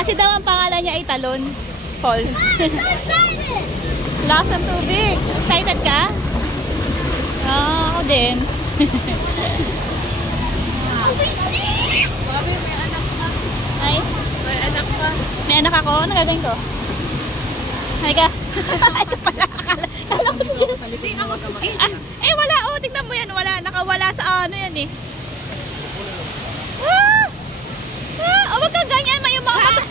Kasi daw ang pangalan niya ay Talon Falls. Lakas ng tubig. Excited ka? Ako din. Ay, may anak pa. May anak ako? Ano gagawin ko? Hay ka. Ito pala. Akala ko si eh wala. Oh, tignan mo yan. Wala. Nakawala sa ano yan eh. Huwag kang ganyan. May yung mga mata.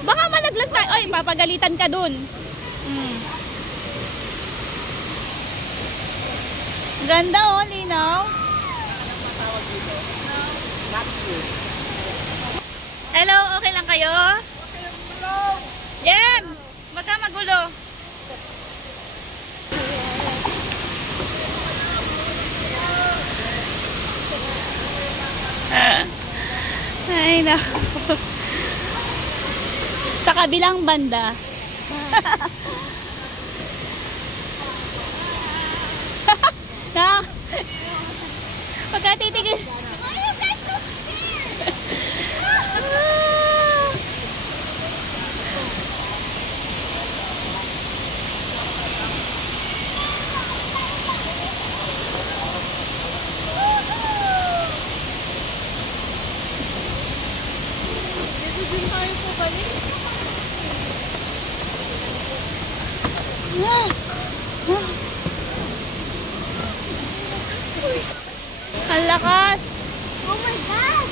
Baka malaglag tayo. Oy, papagalitan ka dun. Ganda oh, linaw. Hello, okay lang kayo? Jem! Wag ka magulo. Ay, naku. Sa kabilang banda. Na. Pagka titigil. Ang lakas. Oh my God!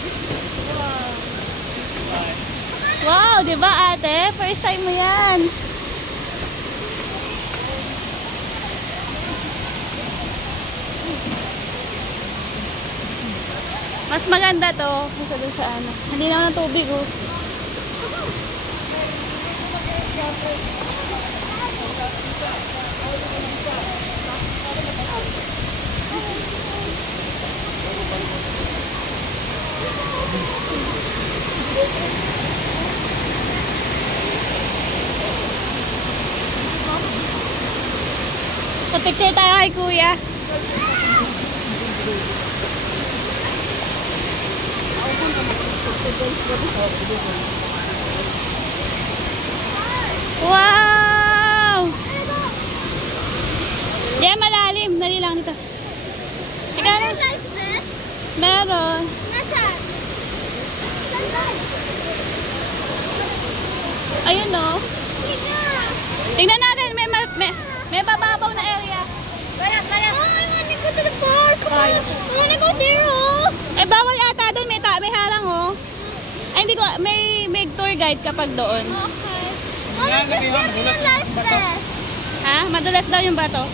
Wow, di ba ate? First time mo yan. Mas maganda to. Kasi sa ano. Hindi na ng tubig oh. Pa-picture tayo kay kuya. Wow! Yeah, malalim. Dali lang dito. Teka lang. Meron. Ayun no. Tingnan natin. May bababaw na area. Kaya. Oh, I wanna go to the park. Come on. I wanna go there, oh. Eh, bawal ata doon. May harang, oh. Ay, hindi ko. May tour guide kapag doon. Okay. Oh, just give me a life vest. Ha? Madulas daw yung bato.